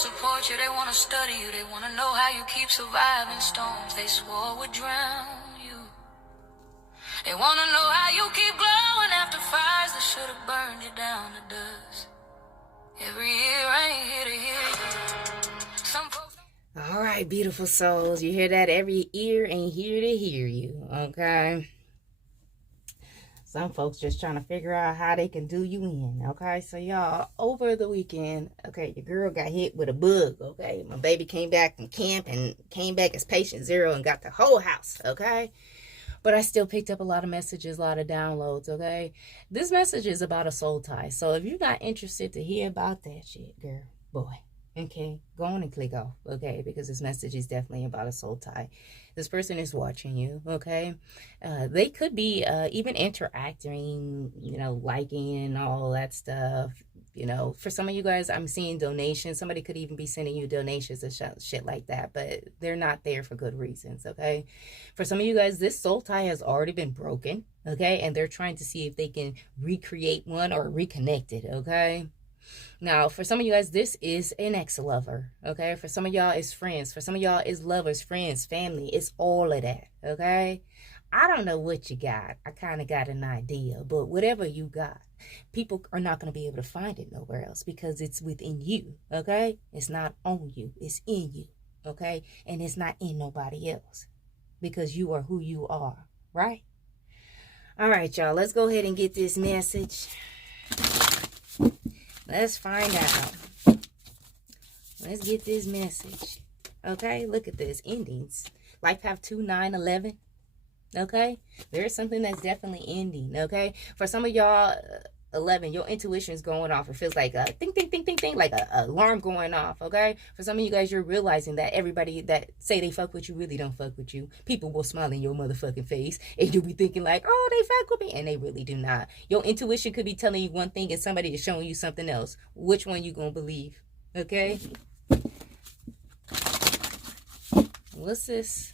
support you, they wanna study you, they wanna know how you keep surviving storms they swore would drown you. They wanna know how you keep glowing after fires that should have burned you down to dust. Every year I ain't here to hear you. Some folks. All right, beautiful souls. You hear that? Every ear ain't here to hear you, okay? Some folks just trying to figure out how they can do you in, okay? So, y'all, over the weekend, okay, your girl got hit with a bug, okay? My baby came back from camp and came back as patient zero and got the whole house, okay? But I still picked up a lot of messages, a lot of downloads, okay? This message is about a soul tie. So if you're not interested to hear about that shit, girl, boy, okay, go on and click off, okay? Because this message is definitely about a soul tie. This person is watching you, okay? They could be even interacting, you know, liking and all that stuff. You know, for some of you guys, I'm seeing donations. Somebody could even be sending you donations and shit like that, but they're not there for good reasons, okay? For some of you guys, this soul tie has already been broken, okay? And they're trying to see if they can recreate one or reconnect it, okay? Now, for some of you guys, this is an ex-lover, okay? For some of y'all, it's friends. For some of y'all, it's lovers, friends, family. It's all of that, okay? I don't know what you got. I kind of got an idea, but whatever you got, people are not going to be able to find it nowhere else because it's within you, okay? It's not on you. It's in you, okay? And it's not in nobody else because you are who you are, right? All right, y'all. Let's go ahead and get this message. Let's find out. Let's get this message. Okay, look at this. Endings. Life path 2, 9, 11. Okay, there's something that's definitely ending. Okay, for some of y'all, 11, your intuition is going off. It feels like a ding, ding, ding, ding, ding, like a alarm going off. Okay, for some of you guys, you're realizing that everybody that say they fuck with you really don't fuck with you. People will smile in your motherfucking face, and you'll be thinking like, oh, they fuck with me, and they really do not. Your intuition could be telling you one thing, and somebody is showing you something else. Which one you gonna believe? Okay, what's this?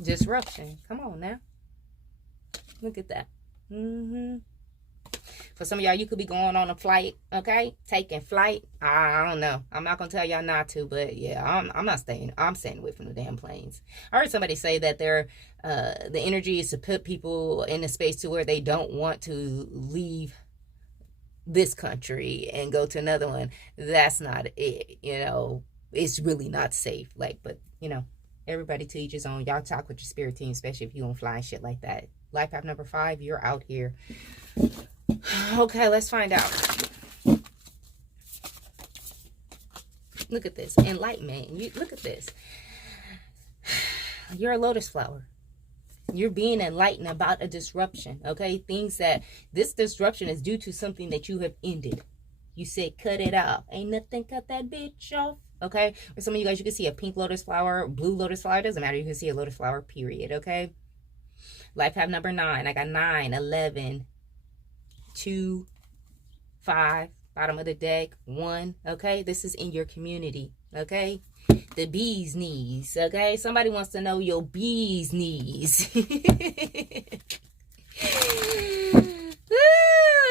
Disruption. Come on now. Look at that. For some of y'all, you could be going on a flight, okay? Taking flight. I don't know. I'm not going to tell y'all not to, but yeah, I'm not staying. I'm staying away from the damn planes. I heard somebody say that the energy is to put people in a space to where they don't want to leave this country and go to another one. That's not it, you know. It's really not safe. Like, but, you know. Everybody to each his own. Y'all talk with your spirit team, especially if you don't fly and shit like that. Life path number 5, you're out here. Okay, let's find out. Look at this. Enlightenment. Look at this. You're a lotus flower. You're being enlightened about a disruption, okay? Things that this disruption is due to something that you have ended. You said, cut it off. Ain't nothing cut that bitch off. Okay, for some of you guys, you can see a pink lotus flower, blue lotus flower. It doesn't matter. You can see a lotus flower, period. Okay. Life path number 9. I got 9, 11, 2, 5, bottom of the deck, 1. Okay, this is in your community. Okay, the bee's knees. Okay, somebody wants to know your bee's knees.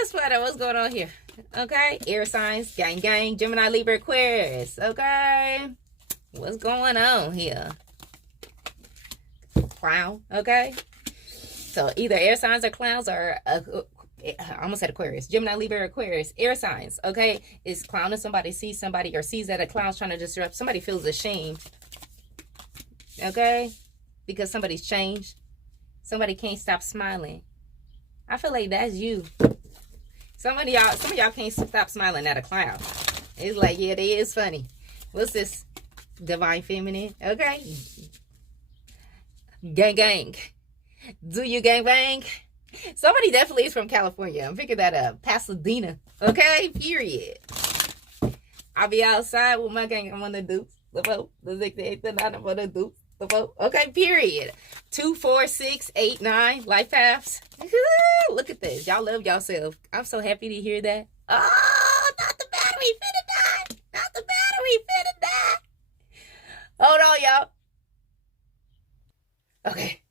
Let's find out what's going on here. Okay, air signs, gang, gang, Gemini, Libra, Aquarius. Okay, what's going on here? Clown. Okay, so either air signs or clowns or I almost said Aquarius, Gemini, Libra, Aquarius, air signs. Okay, is clowning somebody, sees somebody, or sees that a clown's trying to disrupt somebody, feels ashamed. Okay, because somebody's changed. Somebody can't stop smiling. I feel like that's you. Some of y'all can't stop smiling at a clown. It's like, yeah, they is funny. What's this? Divine feminine. Okay. Gang, gang. Do you gang bang? Somebody definitely is from California. I'm picking that up. Pasadena. Okay. Period. I'll be outside with my gang. I'm on the deuce. The vote. The 6, 8, the 9. I'm on the deuce. The vote. Okay. Period. 2, 4, 6, 8, 9. Life paths. Look at this. Y'all love yourself. I'm so happy to hear that. Oh, not the battery finna die. Not the battery finna die. Hold on, y'all. Okay.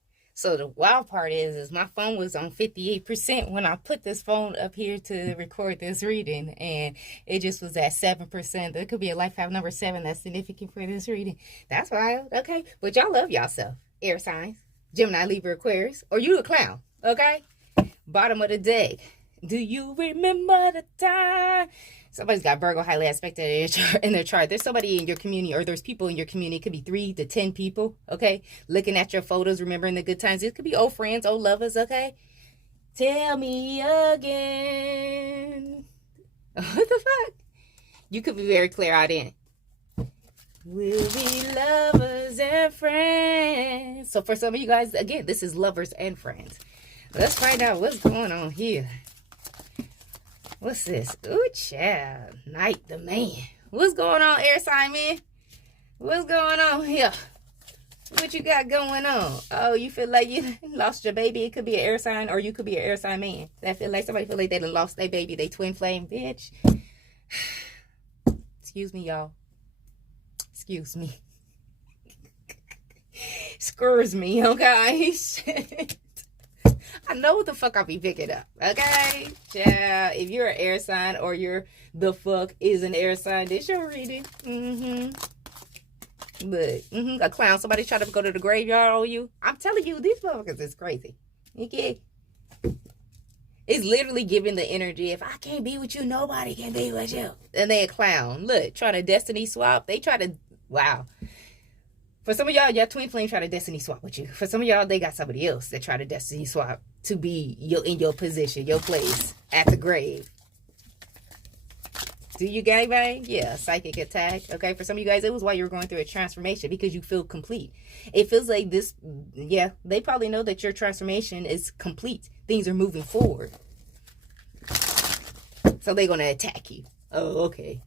So the wild part is my phone was on 58% when I put this phone up here to record this reading, and it just was at 7%. There could be a life path number 7 that's significant for this reading. That's wild, okay? But y'all love yourself, air signs, Gemini, Libra, Aquarius, or you a clown, okay? Bottom of the deck. Do you remember the time? Somebody's got Virgo highly aspected in their chart. There's somebody in your community, or there's people in your community. It could be 3 to 10 people, okay? Looking at your photos, remembering the good times. It could be old friends, old lovers, okay? Tell me again. What the fuck? You could be very clairaudient. We'll be lovers and friends. So for some of you guys, again, this is lovers and friends. Let's find out what's going on here. What's this? Ooh, child. Night the man. What's going on, air sign man? What's going on here? What you got going on? Oh, you feel like you lost your baby? It could be an air sign, or you could be an air sign man. That feel like somebody feel like they done lost their baby. They twin flame, bitch. Excuse me, y'all. Excuse me. Excuse me, okay? I know what the fuck I'll be picking up, okay? Yeah, if you're an air sign, or you're the fuck is an air sign, this your reading. But a clown, somebody try to go to the graveyard on you. I'm telling you, these motherfuckers is crazy. Okay? It's literally giving the energy, if I can't be with you, nobody can be with you. And they a clown. Look, trying to destiny swap. They try to, wow. For some of y'all, your twin flame try to destiny swap with you. For some of y'all, they got somebody else that try to destiny swap to be in your position, your place at the grave. Do you gangbang? Yeah, psychic attack. Okay, for some of you guys, it was while you were going through a transformation, because you feel complete. It feels like this, yeah, they probably know that your transformation is complete. Things are moving forward. So they're going to attack you. Oh, okay.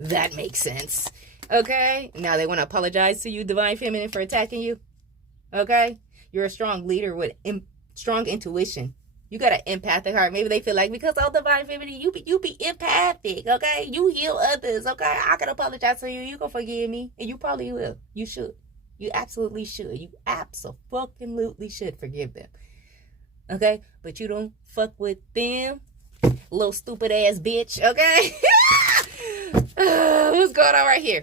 That makes sense. Okay, now they want to apologize to you, Divine Feminine, for attacking you. Okay, you're a strong leader with strong intuition. You got an empathic heart. Maybe they feel like, because of Divine Feminine, you be empathic, okay? You heal others, okay? I can apologize to you. You can forgive me, and you probably will. You should. You absolutely should. You absolutely should forgive them, okay? But you don't fuck with them, little stupid ass bitch, okay? What's going on right here?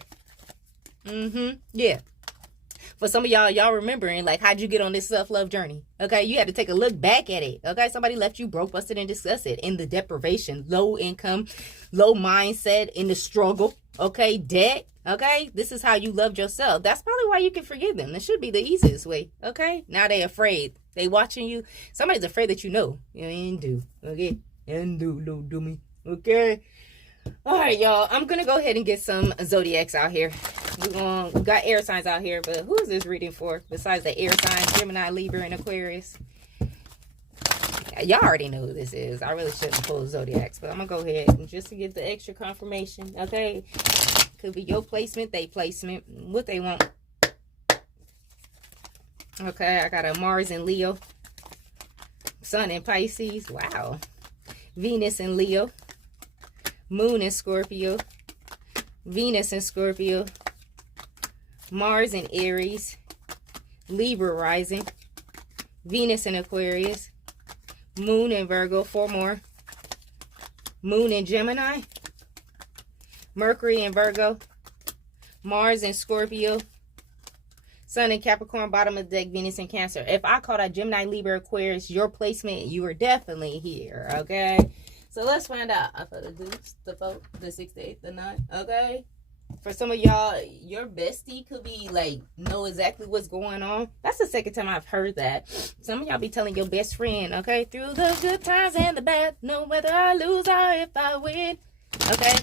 Yeah. For some of y'all remembering, like, how'd you get on this self-love journey? Okay, you had to take a look back at it. Okay, somebody left you broke, busted, and disgusted in the deprivation, low income, low mindset, in the struggle. Okay, debt. Okay, this is how you loved yourself. That's probably why you can forgive them. This should be the easiest way. Okay, now they afraid. They watching you. Somebody's afraid that you know. You ain't do. Okay, and do me. Okay. All right, y'all. I'm gonna go ahead and get some zodiacs out here. We got air signs out here, but who is this reading for besides the air signs, Gemini, Libra, and Aquarius? Y'all already know who this is. I really shouldn't pull zodiacs, but I'm gonna go ahead and just to get the extra confirmation. Okay, could be your placement, they placement, what they want. Okay, I got a Mars in Leo, Sun in Pisces. Wow. Venus in Leo, Moon in Scorpio, Venus in Scorpio, Mars in Aries, Libra rising, Venus in Aquarius, Moon in Virgo, 4 more, Moon in Gemini, Mercury in Virgo, Mars in Scorpio, Sun in Capricorn, bottom of the deck, Venus in Cancer. If I call that Gemini, Libra, Aquarius, your placement, you are definitely here, okay? So let's find out. I thought the deuce, the 4, the 6, the 8, the 9, okay? For some of y'all, your bestie could be like, know exactly what's going on. That's the second time I've heard that. Some of y'all be telling your best friend, okay, through the good times and the bad, no whether I lose or if I win, okay?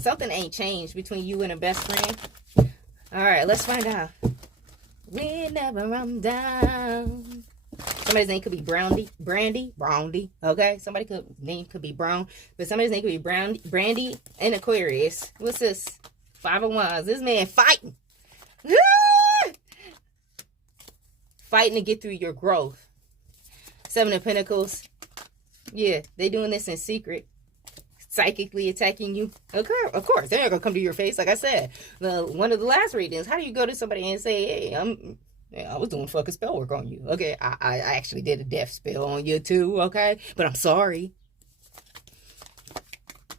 Something ain't changed between you and a best friend. All right, let's find out. Whenever I'm down. Somebody's name could be Brandy, okay? Somebody's name could be Brown, but somebody's name could be Brandy and Aquarius. What's this? 5 of Wands. This man fighting. Fighting to get through your growth. 7 of Pentacles. Yeah, they doing this in secret. Psychically attacking you. Okay, of course, they're not gonna come to your face, like I said. One of the last readings, how do you go to somebody and say, hey, Yeah, I was doing fucking spell work on you. Okay, I actually did a death spell on you too, okay? But I'm sorry.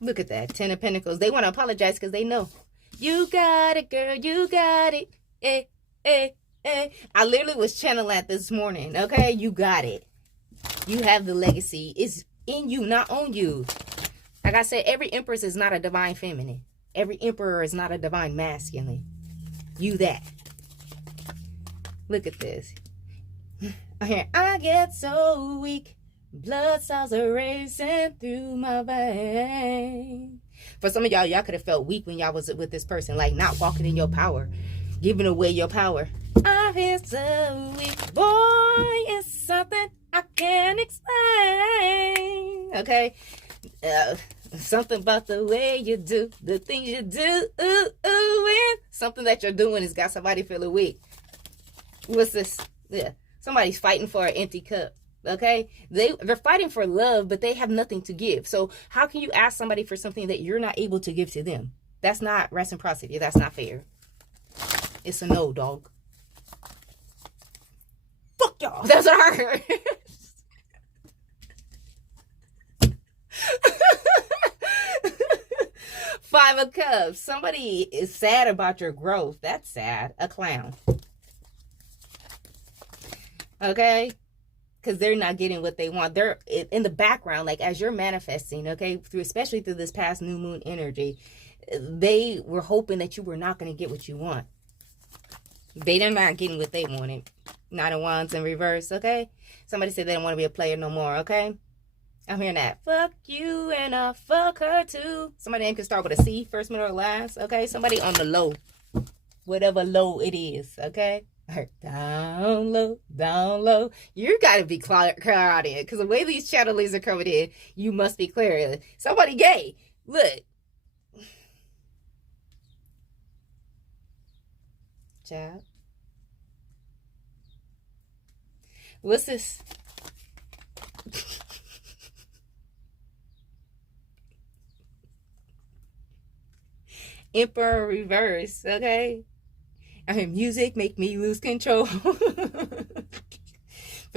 Look at that. 10 of Pentacles. They want to apologize because they know. You got it, girl. You got it. Eh, eh, eh. I literally was channeling that this morning, okay? You got it. You have the legacy. It's in you, not on you. Like I said, every empress is not a divine feminine. Every emperor is not a divine masculine. You that. Look at this. I get so weak. Blood cells are racing through my veins. For some of y'all, y'all could have felt weak when y'all was with this person. Like not walking in your power. Giving away your power. I feel so weak. Boy, it's something I can't explain. Okay? Something about the way you do. The things you do. And something that you're doing has got somebody feeling weak. What's this? Yeah. Somebody's fighting for an empty cup. Okay? They're fighting for love, but they have nothing to give. So how can you ask somebody for something that you're not able to give to them? That's not reciprocity. That's not fair. It's a no, dog. Fuck y'all. That's what I heard. Five of Cups. Somebody is sad about your growth. That's sad. A clown. Okay? Because they're not getting what they want. They're in the background, like as you're manifesting, okay? Especially through this past new moon energy. They were hoping that you were not going to get what you want. They're not getting what they wanted. Nine of Wands in reverse, okay? Somebody said they don't want to be a player no more, okay? I'm hearing that. Fuck you and fuck her too. Somebody name can start with a C, first, middle, or last, okay? Somebody on the low. Whatever low it is, okay? Down low, down low. You gotta be clairaudient because the way these channelings are coming in, you must be clairaudient. Somebody gay. Look. Child. What's this? Emperor reverse, okay? I mean, music make me lose control. For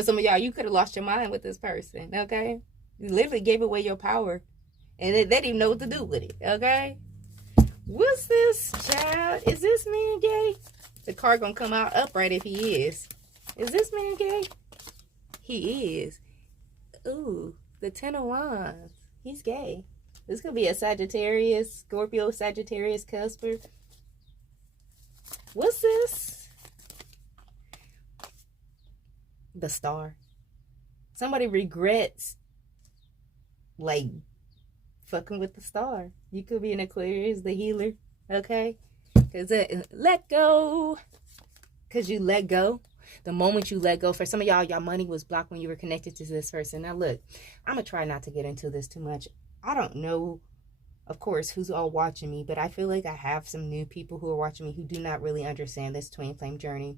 some of y'all, you could have lost your mind with this person, okay? You literally gave away your power. And they didn't even know what to do with it, okay? What's this, child? Is this man gay? The card gonna come out upright if he is. Is this man gay? He is. Ooh, the 10 of Wands. He's gay. This could be a Sagittarius, Scorpio, Sagittarius, Cusper. What's this? The Star. Somebody regrets, like, fucking with the Star. You could be an Aquarius, the healer, okay? Because let go. Because you let go. The moment you let go, for some of y'all, your money was blocked when you were connected to this person. Now, look, I'm going to try not to get into this too much. I don't know, of course, who's all watching me, but I feel like I have some new people who are watching me who do not really understand this twin flame journey.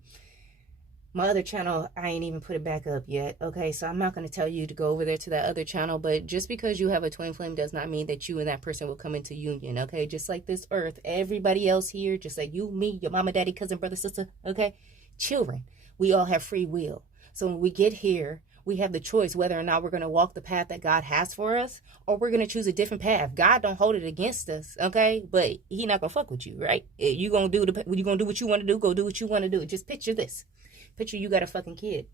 My other channel, I ain't even put it back up yet, okay? So I'm not going to tell you to go over there to that other channel, but just because you have a twin flame does not mean that you and that person will come into union, okay? Just like this earth, everybody else here, just like you, me, your mama, daddy, cousin, brother, sister, okay? Children, we all have free will. So when we get here, we have the choice whether or not we're going to walk the path that God has for us, or we're going to choose a different path. God don't hold it against us, okay? But he not going to fuck with you, right? You going to do what you want to do, go do what you want to do. Just picture this. Picture you got a fucking kid.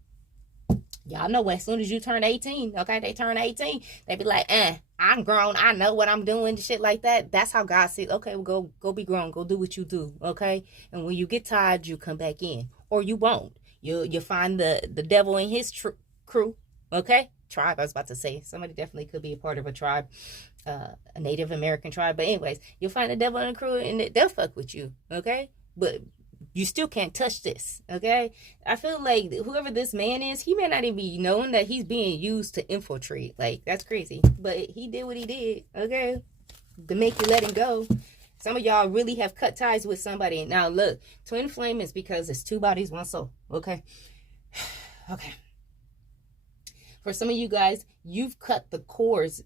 Y'all know as soon as you turn 18, okay, they turn 18, they be like, I'm grown, I know what I'm doing, shit like that. That's how God says, okay, well, go be grown, go do what you do, okay? And when you get tired, you come back in, or you won't. You find the devil in his crew, okay? Tribe, I was about to say. Somebody definitely could be a part of a tribe, a Native American tribe. But anyways, you'll find the devil in the crew, and they'll fuck with you, okay? But you still can't touch this, okay? I feel like whoever this man is, he may not even be knowing that he's being used to infiltrate. Like, that's crazy. But he did what he did, okay? To make you let him go. Some of y'all really have cut ties with somebody. Now, look, twin flame is because it's two bodies, one soul, okay? Okay. For some of you guys, you've cut the cords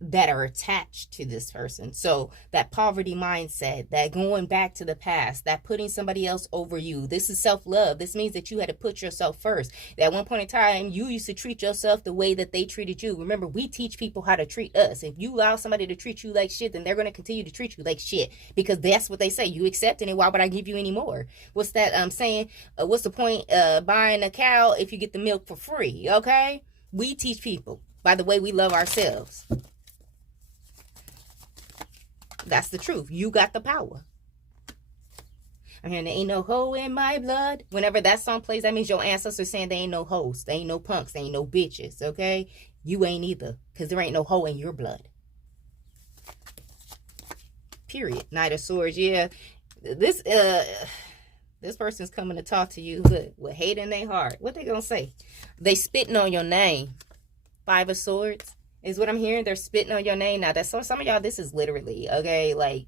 that are attached to this person. So that poverty mindset, that going back to the past, that putting somebody else over you. This is self-love. This means that you had to put yourself first. At one point in time, you used to treat yourself the way that they treated you. Remember, we teach people how to treat us. If you allow somebody to treat you like shit, then they're going to continue to treat you like shit, because that's what they say. You accepting it. Why would I give you any more? What's that saying? What's the point buying a cow if you get the milk for free? Okay? We teach people by the way we love ourselves. That's the truth. You got the power. I'm hearing there ain't no hoe in my blood. Whenever that song plays, that means your ancestors saying they ain't no hoes. They ain't no punks. They ain't no bitches. Okay? You ain't either. Because there ain't no hoe in your blood. Period. Knight of Swords. Yeah. This person's coming to talk to you with hate in their heart. What they gonna say? They spitting on your name. Five of Swords is what I'm hearing. They're spitting on your name. Now, that's so some of y'all, this is literally, okay, like,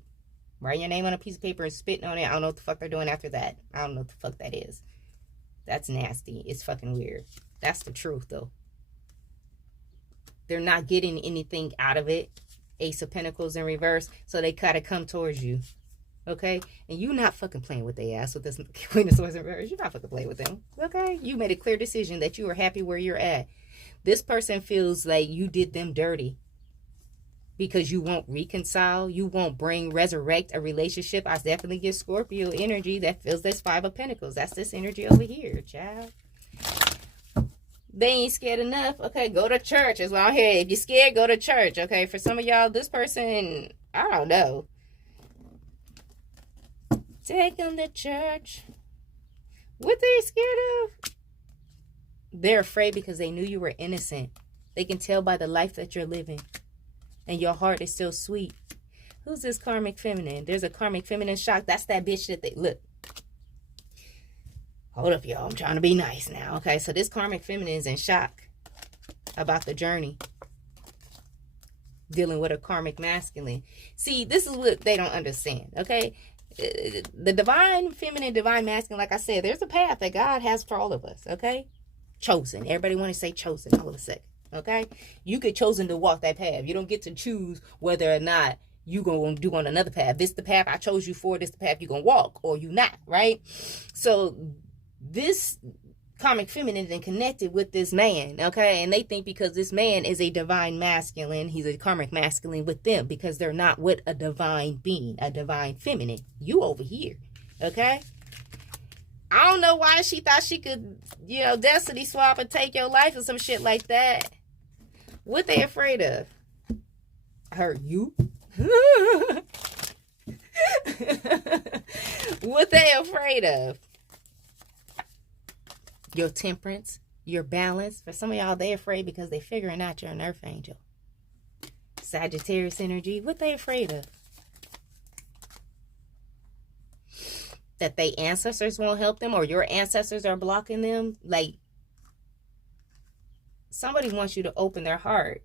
write your name on a piece of paper and spitting on it. I don't know what the fuck they're doing after that. I don't know what the fuck that is. That's nasty. It's fucking weird. That's the truth, though. They're not getting anything out of it. Ace of Pentacles in reverse. So they gotta come towards you. Okay? And you not fucking playing with their ass with this Queen of Swords in reverse. You're not fucking playing with them. Okay? You made a clear decision that you are happy where you're at. This person feels like you did them dirty because you won't reconcile. You won't resurrect a relationship. I definitely get Scorpio energy that feels this Five of Pentacles. That's this energy over here, child. They ain't scared enough. Okay, go to church is what I'm hearing. If you're scared, go to church. Okay, for some of y'all, this person, I don't know. Take them to church. What they scared of? They're afraid because they knew you were innocent. They can tell by the life that you're living. And your heart is still sweet. Who's this karmic feminine? There's a karmic feminine shock. That's that bitch that they... Look. Hold up, y'all. I'm trying to be nice now. Okay, so this karmic feminine is in shock about the journey. Dealing with a karmic masculine. See, this is what they don't understand, okay? The divine feminine, divine masculine, like I said, there's a path that God has for all of us, okay? Chosen. Everybody want to say chosen all of a second. Okay? You get chosen to walk that path. You don't get to choose whether or not you going to do on another path. This the path I chose you for. This the path you going to walk, or you not, right? So this karmic feminine is connected with this man, okay? And they think because this man is a divine masculine, he's a karmic masculine with them because they're not with a divine being, a divine feminine. You over here, okay? I don't know why she thought she could, you know, destiny swap and take your life or some shit like that. What they afraid of? Hurt you? What they afraid of? Your temperance, your balance. For some of y'all, they afraid because they figuring out you're an earth angel. Sagittarius energy. What they afraid of? That they ancestors won't help them, or your ancestors are blocking them. Like, somebody wants you to open their heart,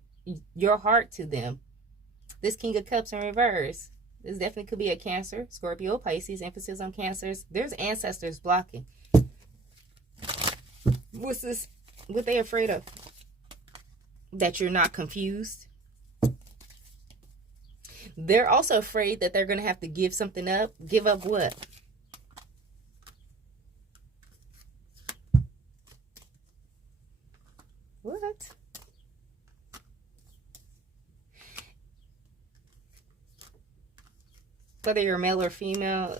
your heart to them. This King of Cups in reverse. This definitely could be a Cancer, Scorpio, Pisces, emphasis on Cancers. There's ancestors blocking. What's this? What they afraid of? That you're not confused. They're also afraid that they're going to have to give something up. Give up what? What? Whether you're male or female,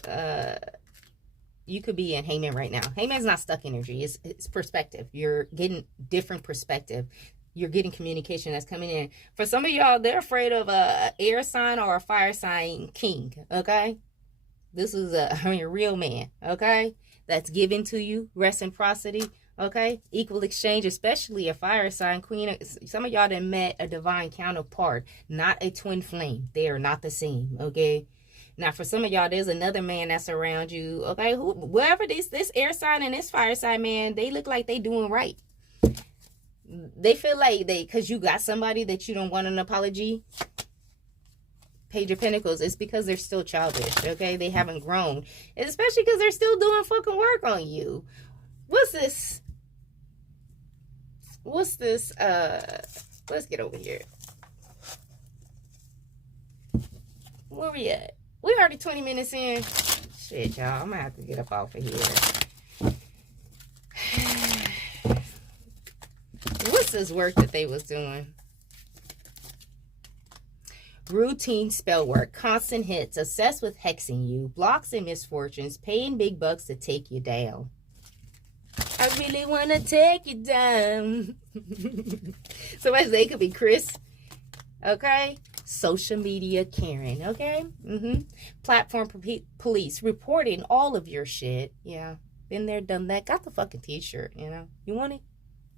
you could be in Heyman right now. Heyman's not stuck energy. It's perspective. You're getting different perspective. You're getting communication that's coming in. For some of y'all, they're afraid of a air sign or a fire sign king, okay? This is a real man, okay? That's given to you, reciprocity. Okay, equal exchange, especially a fire sign queen. Some of y'all done met a divine counterpart, not a twin flame. They are not the same. Okay, now for some of y'all, there's another man that's around you. Okay, whoever this air sign and this fire sign man, they look like they doing right. They feel like because you got somebody that you don't want an apology. Page of Pentacles. It's because they're still childish. Okay, they haven't grown, and especially because they're still doing fucking work on you. What's this? Let's get over here. Where we at? We already 20 minutes in. Shit, y'all. I'm gonna have to get up off of here. What's this work that they was doing? Routine spell work, constant hits, obsessed with hexing you, blocks and misfortunes, paying big bucks to take you down. I really want to take you down. Somebody say it could be Chris. Okay? Social media Karen. Okay? Platform police reporting all of your shit. Yeah. Been there, done that. Got the fucking t-shirt, you know? You want it?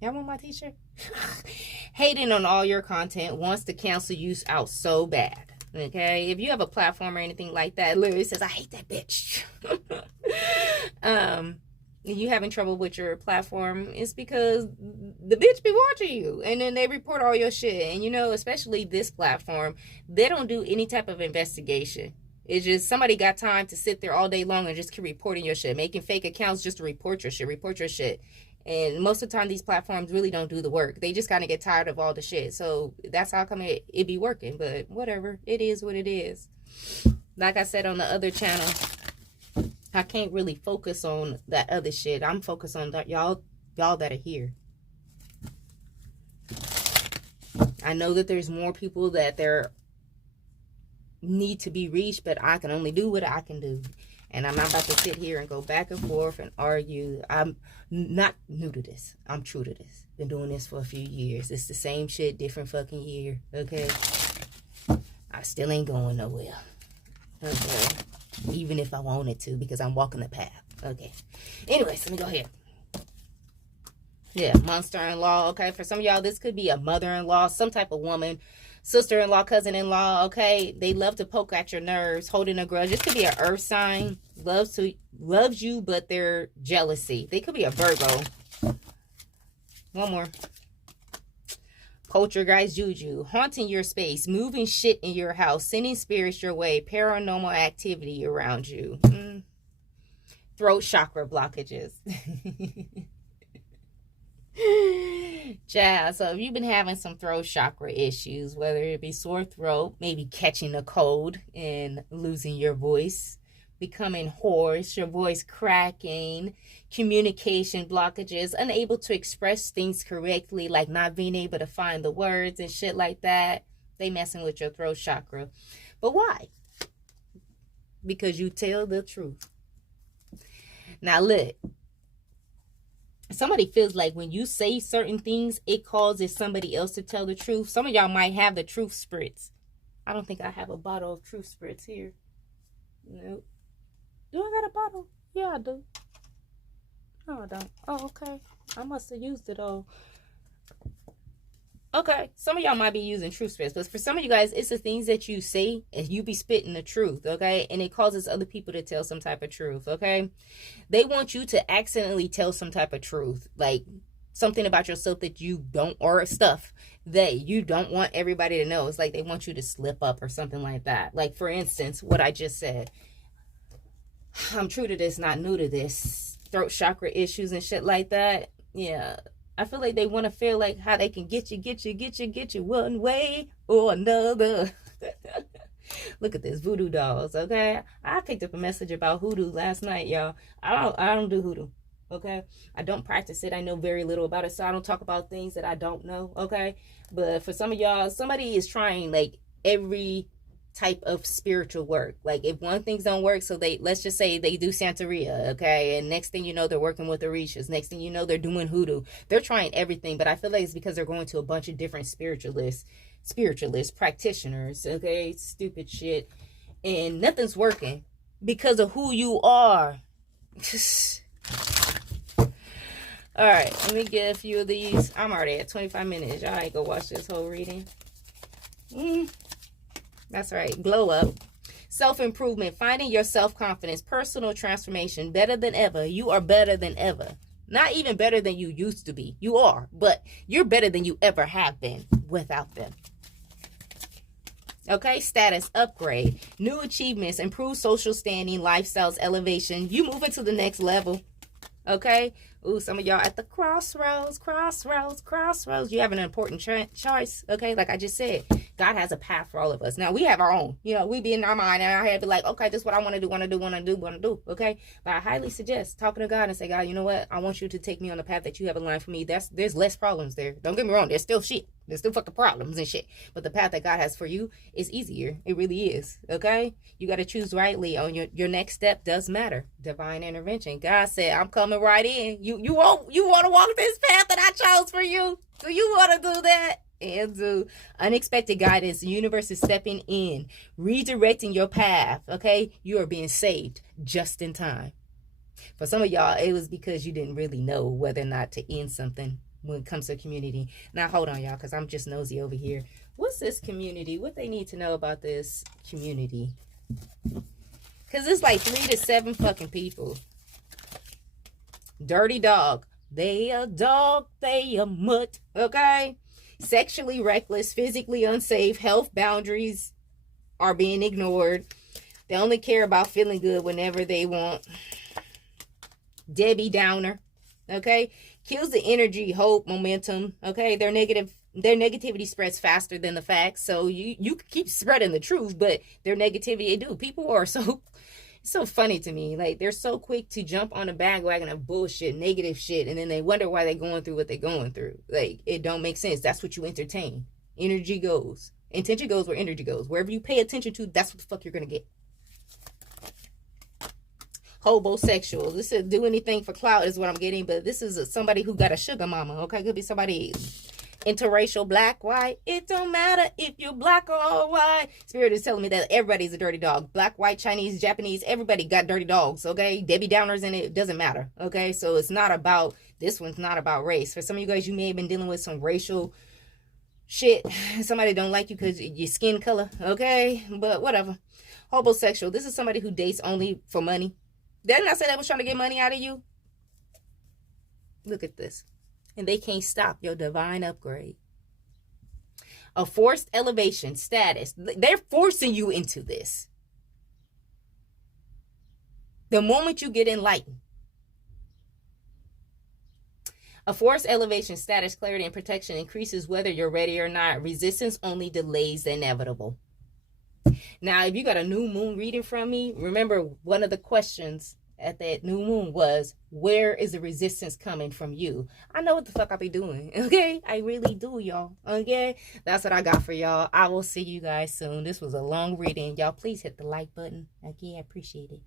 Y'all want my t-shirt? Hating on all your content, wants to cancel you out so bad. Okay? If you have a platform or anything like that, literally says, I hate that bitch. You having trouble with your platform, it's because the bitch be watching you. And then they report all your shit. And you know, especially this platform, they don't do any type of investigation. It's just somebody got time to sit there all day long and just keep reporting your shit, making fake accounts just to report your shit. And most of the time, these platforms really don't do the work. They just kind of get tired of all the shit. So that's how come it be working. But whatever. It is what it is. Like I said on the other channel, I can't really focus on that other shit. I'm focused on y'all that are here. I know that there's more people that there need to be reached, but I can only do what I can do. And I'm not about to sit here and go back and forth and argue. I'm not new to this. I'm true to this. Been doing this for a few years. It's the same shit, different fucking year. Okay? I still ain't going nowhere. Okay? Even if I wanted to, because I'm walking the path. Okay. Anyways, let me go ahead. Yeah, monster-in-law. Okay? For some of y'all, this could be a mother-in-law, some type of woman, sister-in-law, cousin-in-law. Okay? They love to poke at your nerves, holding a grudge. This could be an earth sign. Loves you, but they're jealousy. They could be a Virgo. One more. Poltergeist juju, haunting your space, moving shit in your house, sending spirits your way, paranormal activity around you. Throat chakra blockages. Child, so if you've been having some throat chakra issues, whether it be sore throat, maybe catching a cold and losing your voice, becoming hoarse, your voice cracking, communication blockages, unable to express things correctly, like not being able to find the words and shit like that, they messing with your throat chakra. But why? Because you tell the truth. Now look, somebody feels like when you say certain things, it causes somebody else to tell the truth. Some of y'all might have the truth spritz. I don't think I have a bottle of truth spritz here. Nope. Do I got a bottle? Yeah, I do. No, I don't. Oh, okay. I must have used it all. Okay. Some of y'all might be using truth spits, but for some of you guys, it's the things that you say and you be spitting the truth, okay? And it causes other people to tell some type of truth, okay? They want you to accidentally tell some type of truth, like something about yourself that you don't, or stuff that you don't want everybody to know. It's like they want you to slip up or something like that. Like, for instance, what I just said. I'm true to this, not new to this. Throat chakra issues and shit like that. Yeah. I feel like they want to feel like how they can get you one way or another. Look at this, voodoo dolls, okay? I picked up a message about hoodoo last night, y'all. I don't do hoodoo, okay? I don't practice it. I know very little about it, so I don't talk about things that I don't know, okay? But for some of y'all, somebody is trying like every type of spiritual work. Like if one things don't work, so let's just say they do Santeria, okay, and next thing you know they're working with Orishas, next thing you know they're doing hoodoo. They're trying everything, but I feel like it's because they're going to a bunch of different spiritualists practitioners, okay, stupid shit, and nothing's working because of who you are. All right, let me get a few of these. I'm already at 25 minutes. Y'all ain't gonna watch this whole reading. That's right. Glow up. Self-improvement. Finding your self-confidence. Personal transformation. Better than ever. You are better than ever. Not even better than you used to be. You are. But you're better than you ever have been without them. Okay? Status upgrade. New achievements. Improved social standing. Lifestyles elevation. You moving to the next level. Okay? Ooh, some of y'all at the crossroads. You have an important choice, okay? Like I just said, God has a path for all of us. Now, we have our own. You know, we be in our mind and our head be like, okay, this is what I want to do, okay? But I highly suggest talking to God and say, God, you know what? I want you to take me on the path that you have in line for me. There's less problems there. Don't get me wrong. There's still shit. There's still fucking problems and shit. But the path that God has for you is easier. It really is, okay? You got to choose rightly on your next step does matter. Divine intervention. God said, I'm coming right in. You want to walk this path that I chose for you? Do you want to do that? And do unexpected guidance. The universe is stepping in, redirecting your path, okay? You are being saved just in time. For some of y'all, it was because you didn't really know whether or not to end something when it comes to community. Now, hold on, y'all, because I'm just nosy over here. What's this community? What they need to know about this community? Because it's like 3 to 7 fucking people. Dirty dog. They a dog, they a mutt, okay? Sexually reckless, physically unsafe, health boundaries are being ignored. They only care about feeling good whenever they want. Debbie Downer, okay? Kills the energy, hope, momentum, okay? Their negativity spreads faster than the facts. So you keep spreading the truth, but their negativity, they do. People are so funny to me. Like, they're so quick to jump on a bandwagon of bullshit, negative shit, and then they wonder why they're going through what they're going through. Like, it don't make sense. That's what you entertain. Energy goes. Intention goes where energy goes. Wherever you pay attention to, that's what the fuck you're gonna get. Hobosexual. This is do anything for clout is what I'm getting, but this is somebody who got a sugar mama, okay? Could be somebody interracial, black, white. It don't matter if you're black or white. Spirit is telling me that everybody's a dirty dog. Black, white, Chinese, Japanese, everybody got dirty dogs, okay? Debbie Downers in it, doesn't matter, okay? So it's not about, this one's not about race. For some of you guys, you may have been dealing with some racial shit. Somebody don't like you because your skin color, okay? But whatever. Hobosexual. This is somebody who dates only for money. Didn't I say that was trying to get money out of you? Look at this. And they can't stop your divine upgrade. A forced elevation status. They're forcing you into this. The moment you get enlightened. A forced elevation status, clarity, and protection increases whether you're ready or not. Resistance only delays the inevitable. Now, if you got a new moon reading from me, remember one of the questions at that new moon was, where is the resistance coming from you? I know what the fuck I be doing, okay? I really do, y'all, okay? That's what I got for y'all. I will see you guys soon. This was a long reading. Y'all, please hit the like button. Okay, I appreciate it.